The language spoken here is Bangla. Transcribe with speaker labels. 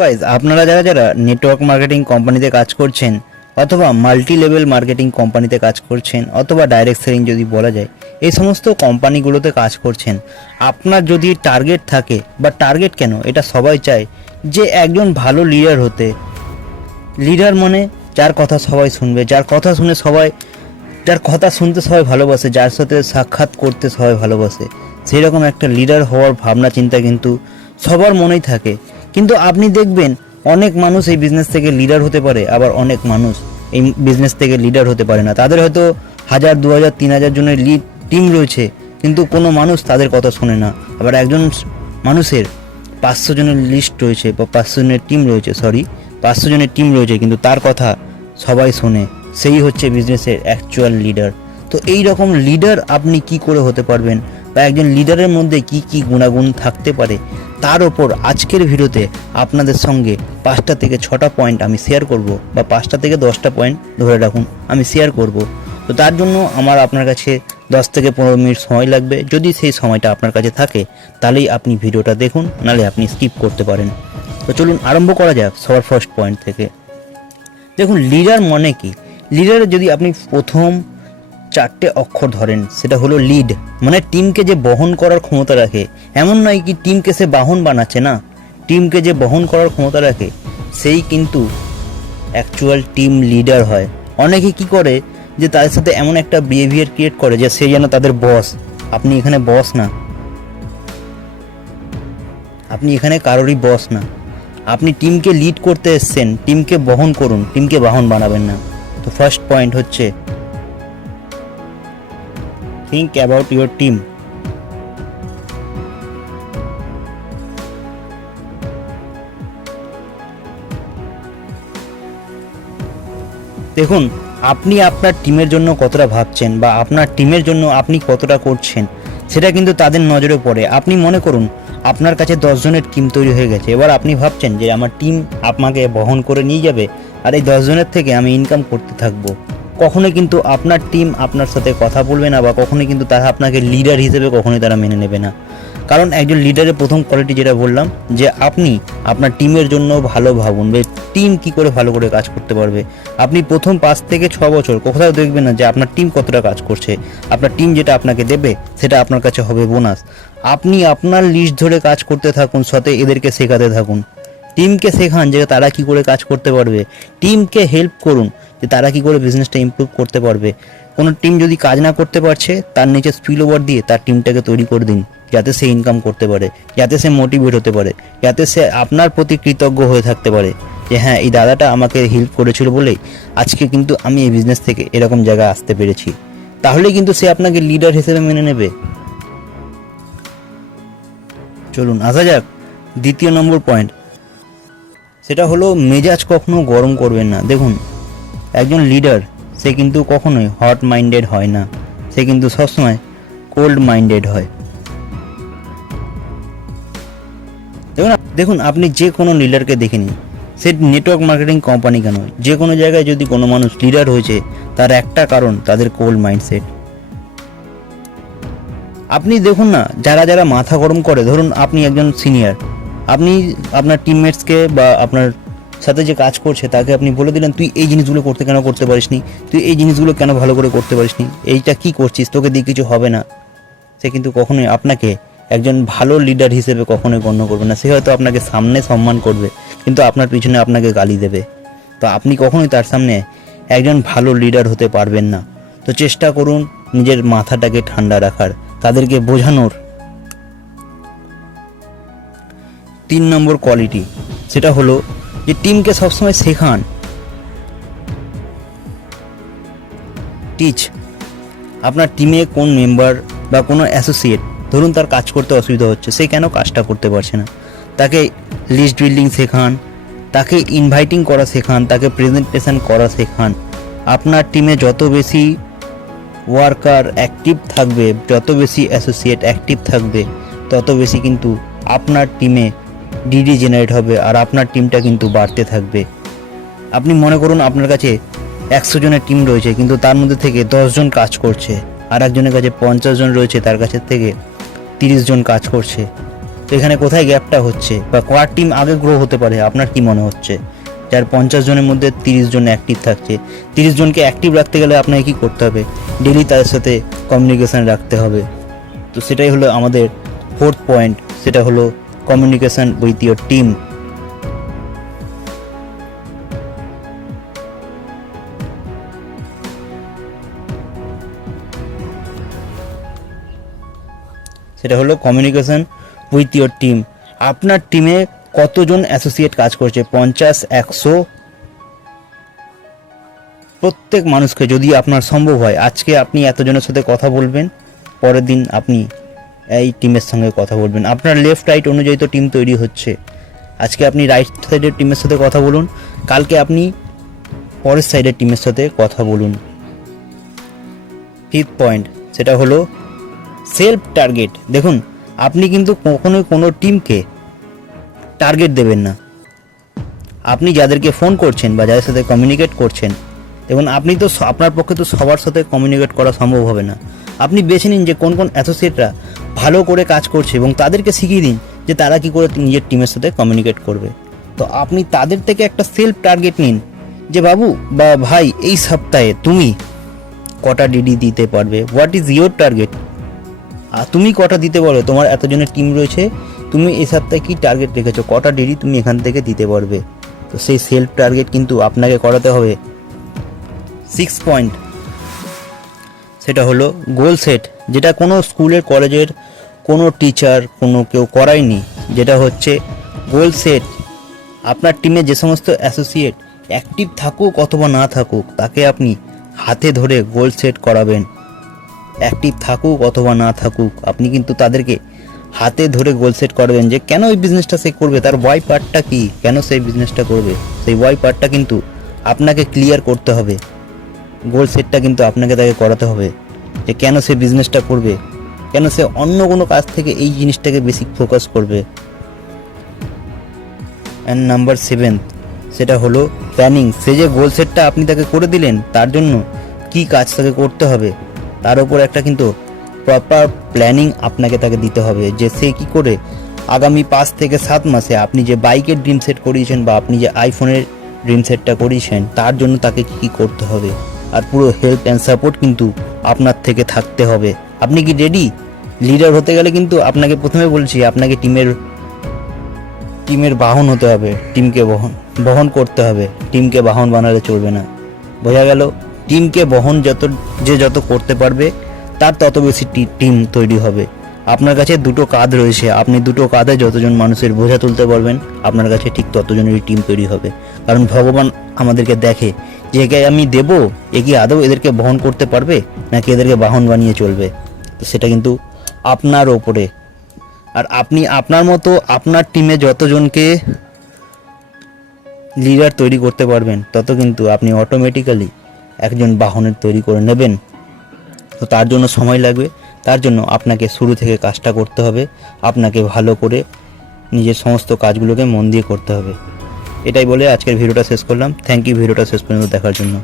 Speaker 1: গাইজ আপনারা যারা যারা নেটওয়ার্ক মার্কেটিং কোম্পানিতে কাজ করছেন, অথবা মাল্টি লেভেল মার্কেটিং কোম্পানিতে কাজ করছেন, অথবা ডাইরেক্ট সেলিং যদি বলা যায়, এই সমস্ত কোম্পানিগুলোতে কাজ করছেন, আপনার যদি টার্গেট থাকে, বা টার্গেট কেন? এটা সবাই চায় যে একজন ভালো লিডার হতে। লিডার মানে যার কথা সবাই শুনবে, যার কথা শুনে সবাই, যার কথা শুনতে সবাই ভালোবাসে, যার সাথে সাক্ষাৎ করতে সবাই ভালোবাসে। সেই রকম একটা লিডার হওয়ার ভাবনা, চিন্তা কিন্তু সবার মনেই থাকে। কিন্তু আপনি দেখবেন অনেক মানুষ এই বিজনেস থেকে লিডার হতে পারে, আবার অনেক মানুষ এই বিজনেস থেকে লিডার হতে পারে না। তাদের হয়তো হাজার দু হাজার তিন হাজার জনের লিড টিম রয়েছে, কিন্তু কোনো মানুষ তাদের কথা শোনে না। আবার একজন মানুষের পাঁচশো জনের লিস্ট রয়েছে, বা পাঁচশো জনের টিম রয়েছে সরি পাঁচশো জনের টিম রয়েছে, কিন্তু তার কথা সবাই শোনে। সেই হচ্ছে বিজনেসের অ্যাকচুয়াল লিডার তো এই রকম লিডার আপনি কি করে হতে পারবেন? বা একজন লিডারের মধ্যে কি কি গুণাগুণ থাকতে পারে, তার ওপর আজকের ভিডিওতে আপনাদের সঙ্গে পাঁচটা থেকে ছটা পয়েন্ট আমি শেয়ার করব বা পাঁচটা থেকে দশটা পয়েন্ট ধরে রাখুন আমি শেয়ার করব। তো তার জন্য আমার আপনার কাছে দশ থেকে পনেরো মিনিট সময় লাগবে। যদি সেই সময়টা আপনার কাছে থাকে, তাহলেই আপনি ভিডিওটা দেখুন, নাহলে আপনি স্কিপ করতে পারেন। তো চলুন আরম্ভ করা যাক সবার ফার্স্ট পয়েন্ট থেকে। দেখুন লিডার মানে কি? লিডার যদি আপনি প্রথম চারটে অক্ষর ধরেন, সেটা হলো লিড মানে টিমকে যে বহন করার ক্ষমতা রাখে। এমন নয় কি টিমকে সে বাহন বানাচ্ছে না টিমকে যে বহন করার ক্ষমতা রাখে, সেই কিন্তু অ্যাকচুয়াল টিম লিডার হয়। অনেকে কি করে যে তাদের সাথে এমন একটা বিহেভিয়ার ক্রিয়েট করে যে সে যেন তাদের বস আপনি এখানে বস না। আপনি এখানে কারোরই বস না। আপনি টিমকে লিড করতে এসছেন টিমকে বহন করুন টিমকে বাহন বানাবেন না। তো ফার্স্ট পয়েন্ট হচ্ছে থিঙ্ক অ্যাবাউট ইউর টিম দেখুন, আপনি আপনার টিমের জন্য কতটা ভাবছেন বা আপনার টিমের জন্য আপনি কতটা করছেন, সেটা কিন্তু তাদের নজরে পড়ে। আপনি মনে করুন, আপনার কাছে দশজনের টিম তৈরি হয়ে গেছে। এবার আপনি ভাবছেন যে আমার টিম আপনাকে বহন করে নিয়ে যাবে, আর এই দশজনের থেকে আমি ইনকাম করতে থাকব। কখনোই কিন্তু আপনার টিম আপনার সাথে কথা বলবে না বা কখনোই কিন্তু তারা আপনাকে লিডার হিসেবে কখনোই তারা মেনে নেবে না। কারণ একজন লিডারের প্রথম কোয়ালিটি যেটা বললাম, যে আপনি আপনার টিমের জন্য ভালো ভাবুন যে টিম কি করে ভালো করে কাজ করতে পারবে। আপনি প্রথম পাঁচ থেকে ছ বছর কোথাও দেখবেন না যে আপনার টিম কতটা কাজ করছে। আপনার টিম যেটা আপনাকে দেবে, সেটা আপনার কাছে হবে বোনাস আপনি আপনার লিস্ট ধরে কাজ করতে থাকুন, সাথে এদেরকে শেখাতে থাকুন। টিমকে শেখান যে তারা কি করে কাজ করতে পারবে। টিমকে হেল্প করুন। যে তারা কি করে বিজনেসটা ইমপ্রুভ করতে পারবে। কোনো টিম যদি কাজ না করতে পারছে, তার নিচে স্পিল ওভার দিয়ে তার টিমটাকে তৈরি করে দিন, যাতে সে ইনকাম করতে পারে, যাতে সে মোটিভেট হতে পারে, যাতে সে আপনার প্রতি কৃতজ্ঞ হয়ে থাকতে পারে যে হ্যাঁ এই দাদাটা আমাকে হেল্প করেছিল বলেই আজকে কিন্তু আমি এই বিজনেস থেকে এরকম জায়গায় আসতে পেরেছি। তাহলে কিন্তু সে আপনাকে লিডার হিসেবে মেনে নেবে। চলুন, আসা যাক, দ্বিতীয় নম্বর পয়েন্ট সেটা হলো, মেজাজ কখনো গরম করবেন না। দেখুন একজন লিডার সে কিন্তু কখনোই হট মাইন্ডেড হয় না। সে কিন্তু সবসময় কোল্ড মাইন্ডেড হয়। দেখুন দেখুন, আপনি যে কোনো লিডারকে দেখে নিন। সে নেটওয়ার্ক মার্কেটিং কোম্পানি কেন? যে কোনো জায়গায় যদি কোনো মানুষ লিডার হয়েছে, তার একটা কারণ, তাদের কোল্ড মাইন্ডসেট আপনি দেখুন না, যারা যারা মাথা গরম করে, ধরুন আপনি একজন সিনিয়র আপনি আপনার টিমমেটসকে বা আপনার সাথে যে কাজ করছে, তাকে আপনি বলে দিলেন, তুই এই জিনিসগুলো করতে কেন করতে পারিসনি? তুই এই জিনিসগুলো কেন ভালো করে করতে পারিসনি? এইটা কি করছিস? তোকে দিয়ে কিছু হবে না। সে কিন্তু কখনোই আপনাকে একজন ভালো লিডার হিসেবে কখনোই গণ্য করবে না। সে হয়তো আপনাকে সামনে সম্মান করবে, কিন্তু আপনার পিছনে আপনাকে গালি দেবে। তো আপনি কখনোই তার সামনে একজন ভালো লিডার হতে পারবেন না। তো চেষ্টা করুন নিজের মাথাটাকে ঠান্ডা রাখার, তাদেরকে বোঝানোর। তিন নম্বর কোয়ালিটি সেটা হলো যে টিমকে সবসময় শেখান। টিচ, আপনার টিমে কোন মেম্বার বা কোনো অ্যাসোসিয়েট, ধরুন তার কাজ করতে অসুবিধা হচ্ছে, সে কেন কাজটা করতে পারছে না? তাকে লিস্ট বিল্ডিং শেখান, তাকে ইনভাইটিং করা শেখান, তাকে প্রেজেন্টেশন করা শেখান। আপনার টিমে যত বেশি ওয়ার্কার অ্যাক্টিভ থাকবে, যত বেশি অ্যাসোসিয়েট অ্যাক্টিভ থাকবে, তত বেশি কিন্তু আপনার টিমে ডিডি জেনারেট হবে আর আপনার টিমটা কিন্তু বাড়তে থাকবে। আপনি মনে করুন আপনার কাছে একশো জনের টিম রয়েছে, কিন্তু তার মধ্যে থেকে জন কাজ করছে আর একজনের কাছে পঞ্চাশ জন রয়েছে, তার কাছে থেকে তিরিশ জন কাজ করছে। তো এখানে কোথায় গ্যাপটা হচ্ছে বা কার টিম আগে গ্রো হতে পারে, আপনার কি মনে হচ্ছে? যার পঞ্চাশ জনের মধ্যে তিরিশ জন অ্যাক্টিভ থাকছে, তিরিশ জনকে অ্যাক্টিভ রাখতে গেলে আপনাকে কী করতে হবে? ডেলি তাদের সাথে কমিউনিকেশান রাখতে হবে। তো সেটাই হলো আমাদের ফোর্থ পয়েন্ট সেটা হলো কমিউনিকেশান উইথ ইয়োর টিম সেটা হলো কমিউনিকেশন উইথ ইয়োর টিম আপনার টিমে কতজন অ্যাসোসিয়েট কাজ করছে? পঞ্চাশ, একশো? প্রত্যেক মানুষকে যদি আপনার সম্ভব হয়, আজকে আপনি এতজনের সাথে কথা বলবেন, পরের দিন আপনি এই টিমের সঙ্গে কথা বলবেন। আপনার লেফট রাইট অনুযায়ী তো টিম তৈরি হচ্ছে। আজকে আপনি রাইট সাইডের টিমের সাথে কথা বলুন। কালকে আপনি পরের সাইডের টিমের সাথে কথা বলুন। ফিফথ পয়েন্ট সেটা হলো সেলফ টার্গেট দেখুন, আপনি কিন্তু কখনোই কোনো টিমকে টার্গেট দেবেন না। আপনি যাদেরকে ফোন করছেন বা যাদের সাথে কমিউনিকেট করছেন, দেখুন, আপনি তো আপনার পক্ষে তো সবার সাথে কমিউনিকেট করা সম্ভব হবে না। আপনি বেছে নিন যে কোন কোন অ্যাসোসিয়েটরা ভালো করে কাজ করছে এবং তাদেরকে শিখিয়ে দিন যে তারা কি করে নিজের টিমের সাথে কমিউনিকেট করবে। তো আপনি তাদের থেকে একটা সেলফ টার্গেট নিন যে, বাবু বা ভাই, এই সপ্তাহে তুমি কটা ডিডি দিতে পারবে? হোয়াট ইজ ইয়োর টার্গেট আর তুমি কটা দিতে পারো তোমার এতজনের টিম রয়েছে, তুমি এই সপ্তাহে কি টার্গেট রেখেছো? কটা ডিডি তুমি এখান থেকে দিতে পারবে? তো সেই সেলফ টার্গেট কিন্তু আপনাকে করাতে হবে। সিক্স পয়েন্ট সেটা হলো গোল সেট যেটা কোনো স্কুলের কলেজের কোনো টিচার কোনো কেউ করায়নি। যেটা হচ্ছে গোল সেট আপনার টিমে যে সমস্ত অ্যাসোসিয়েট অ্যাক্টিভ থাকুক অথবা না থাকুক, তাকে আপনি হাতে ধরে গোল সেট করাবেন। অ্যাক্টিভ থাকুক অথবা না থাকুক, আপনি কিন্তু তাদেরকে হাতে ধরে গোল সেট করবেন যে, কেন ওই বিজনেসটা সে করবে? তার ওয়াই পার্টটা কি? কেন সেই বিজনেসটা করবে? সেই ওয়াই পার্টটা কিন্তু আপনাকে ক্লিয়ার করতে হবে। গোল সেটটা কিন্তু আপনাকে তাকে করাতে হবে যে কেন সে বিজনেসটা করবে, কেন সে অন্য কোনো কাজ থেকে এই জিনিসটাকে বেশি ফোকাস করবে। অ্যান্ড নাম্বার সেভেন সেটা হলো প্ল্যানিং সে যে গোল সেটটা আপনি তাকে করে দিলেন, তার জন্য কি কাজ তাকে করতে হবে, তার উপর একটা কিন্তু প্রপার প্ল্যানিং আপনাকে তাকে দিতে হবে যে সে কি করে আগামী পাঁচ থেকে সাত মাসে আপনি যে বাইকের ড্রিম সেট করিয়েছেন বা আপনি যে আইফোনের ড্রিম সেটটা করিয়েছেন, তার জন্য তাকে কী কী করতে হবে। আর পুরো হেল্প অ্যান্ড সাপোর্ট কিন্তু আপনার থেকে থাকতে হবে। আপনি কি রেডি লিডার হতে গেলে কিন্তু আপনাকে প্রথমে বলছি, আপনাকে টিমের টিমের বাহন হতে হবে টিমকে বহন বহন করতে হবে। টিমকে বাহন বানালে চলবে না। বোঝা গেল? টিমকে বহন যত, যে যত করতে পারবে, তার তত বেশি টিম তৈরি হবে। আপনার কাছে দুটো কাঁধ রয়েছে। আপনি দুটো কাঁধে যতজন মানুষের বোঝা তুলতে পারবেন, আপনার কাছে ঠিক ততজনেরই টিম তৈরি হবে। কারণ ভগবান আমাদেরকে দেখে একে আমি দেব? এ কি আদৌ এদেরকে বহন করতে পারবে? নাকি এদেরকে বাহন বানিয়ে চলবে? তো সেটা কিন্তু আপনার ওপরে। আর আপনি আপনার মতো আপনার টিমে যতজনকে লিডার তৈরি করতে পারবেন, তত কিন্তু আপনি অটোমেটিক্যালি একজন বাহনের তৈরি করে নেবেন। তো তার জন্য সময় লাগবে। তার জন্য আপনাকে শুরু থেকে কাজটা করতে হবে। আপনাকে ভালো করে নিজের সমস্ত কাজগুলোকে মন দিয়ে করতে হবে। এটাই বলে আজকের ভিডিওটা শেষ করলাম। থ্যাংক ইউ ভিডিওটা শেষ পর্যন্ত দেখার জন্য।